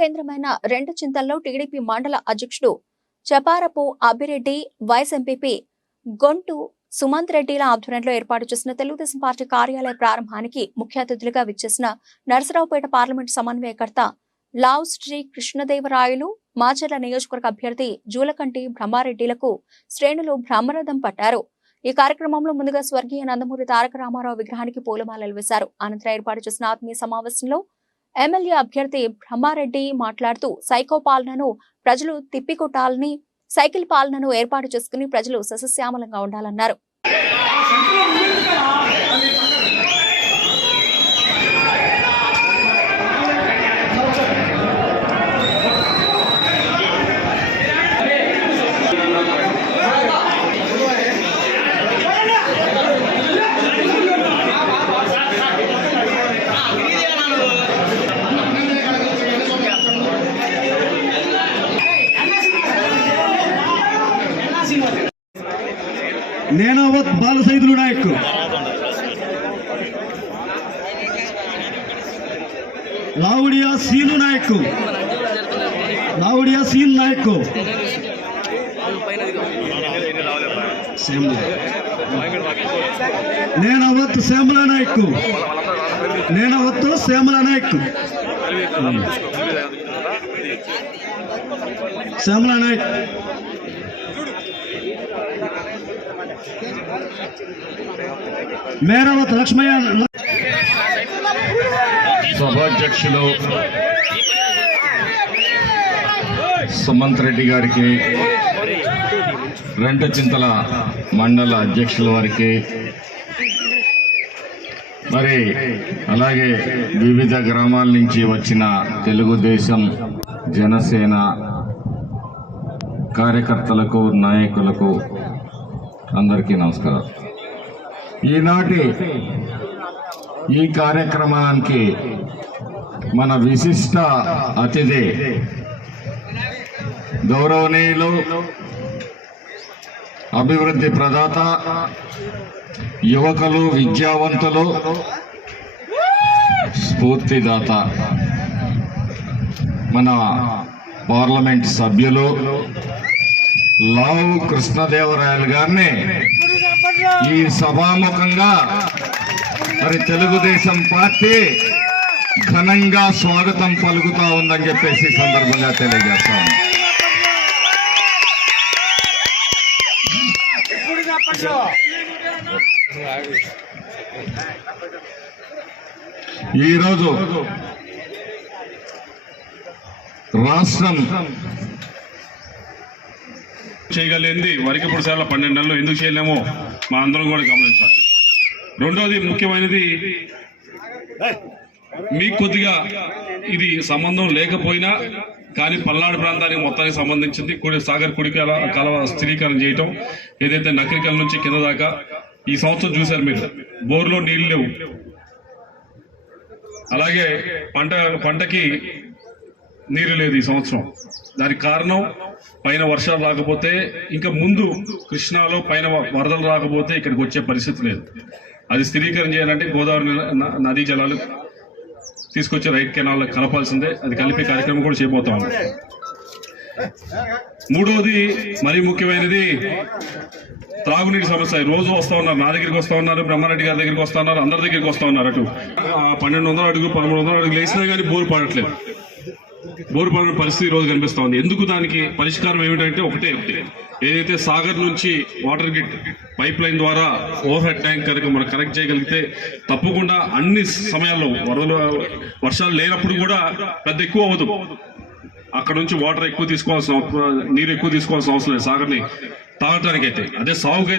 కేంద్రమైన రెండు చింతల్లో టీడీపీ మండల అధ్యక్షుడు చపారపు అభిరెడ్డి వైస్ ఎంపీపీ గొంటు సుమంత్ రెడ్డిల ఆధ్వర్యంలో ఏర్పాటు చేసిన తెలుగుదేశం పార్టీ కార్యాలయ ప్రారంభానికి ముఖ్య అతిథులుగా విచ్చేసిన నరసరావుపేట పార్లమెంటు సమన్వయకర్త లావ్ శ్రీ కృష్ణదేవరాయలు మాచర్ల నియోజకవర్గ అభ్యర్థి జూలకంటి బ్రహ్మారెడ్డిలకు శ్రేణులు బ్రహ్మరథం పట్టారు. ఈ కార్యక్రమంలో ముందుగా స్వర్గీయ నందమూరి తారక రామారావు విగ్రహానికి పూలమాలలు వేశారు. అనంతరం ఏర్పాటు చేసిన ఆత్మీయ సమావేశంలో ఎమ్మెల్యే అభ్యర్థి బ్రహ్మారెడ్డి మాట్లాడుతూ సైకో పాలనను ప్రజలు తిప్పికొట్టాలని సైకిల్ పాలనను ఏర్పాటు చేసుకుని ప్రజలు సస్యశ్యామలంగా ఉండాలన్నారు. నేనవత్ బాలసైదులు నాయక్ లావుడియా సీను నాయక్ లావుడియా సీన్ నాయక్ శ్యామల. నేనవత్ శ్యామల నాయక్ నేనవత్ శ్యామల నాయక్ శ్యామల నాయక్ మేరవత్ లక్ష్మయ్య సభాధ్యక్షులు సుమంత్ రెడ్డి గారికి రెండు చింతల మండల అధ్యక్షుల వారికి మరి అలాగే వివిధ గ్రామాల నుంచి వచ్చిన తెలుగుదేశం జనసేన కార్యకర్తలకు నాయకులకు అందరికీ నమస్కారం. ఈనాటి ఈ కార్యక్రమానికి మన విశిష్ట అతిథి గౌరవనీయులు అభివృద్ధి ప్రదాత యువకులు విద్యావంతులు స్ఫూర్తిదాత మన పార్లమెంట్ సభ్యులు లావు కృష్ణదేవరాయలు గారిని ఈ సభాముఖంగా మరి తెలుగుదేశం పార్టీ ఘనంగా స్వాగతం పలుకుతా ఉందని చెప్పేసి సందర్భంగా తెలియజేస్తాను. ఈరోజు రాష్ట్రం చేయగలిగింది. వరికి పురుషాల పన్నెండు నెలలు ఎందుకు చేయలేమో మా అందరం కూడా గమనించాలి. రెండోది ముఖ్యమైనది మీకు కొద్దిగా ఇది సంబంధం లేకపోయినా కానీ పల్నాడు ప్రాంతానికి మొత్తానికి సంబంధించింది కుడి సాగర్ కుడికాల కలవ స్థిరీకరణ చేయటం ఏదైతే నకరికల నుంచి కింద దాకా ఈ సంవత్సరం చూశారు మీరు బోర్లో నీళ్ళు లేవు. అలాగే పంట పంటకి నీరు లేదు ఈ సంవత్సరం. దానికి కారణం పైన వర్షాలు రాకపోతే ఇంకా ముందు కృష్ణాలో పైన వరదలు రాకపోతే ఇక్కడికి వచ్చే పరిస్థితి లేదు. అది స్థిరీకరణ చేయాలంటే గోదావరి న- నదీ జలాలు తీసుకొచ్చి రైట్ కెనాల్లో కలపాల్సిందే. అది కలిపే కార్యక్రమం కూడా చేయబోతాం మూడవది మరీ ముఖ్యమైనది త్రాగునీటి సమస్య. రోజు వస్తా ఉన్నారు నా దగ్గరికి వస్తా ఉన్నారు బ్రహ్మారెడ్డి గారి దగ్గరికి వస్తూ ఉన్నారు అందరి దగ్గరికి వస్తూ ఉన్నారు అటు. పన్నెండు వందల అడుగు పదమూడు వందల అడుగులు వేసినా కానీ బోరు పడట్లేదు. బోరుపడిన పరిస్థితి రోజు కనిపిస్తోంది. ఎందుకు దానికి పరిష్కారం ఏమిటంటే ఒకటే. ఒకటి ఏదైతే సాగర్ నుంచి వాటర్ గిట్ పైప్ లైన్ ద్వారా ఓవర్ హెడ్ ట్యాంక్ కనుక మనం కనెక్ట్ చేయగలిగితే తప్పకుండా అన్ని సమయాల్లో వరదలు వర్షాలు లేనప్పుడు కూడా పెద్ద ఎక్కువ అవ్వదు. అక్కడ నుంచి వాటర్ ఎక్కువ తీసుకోవాల్సిన నీరు ఎక్కువ తీసుకోవాల్సిన అవసరం లేదు సాగర్ని తాగటానికైతే. అదే సాగుకైతే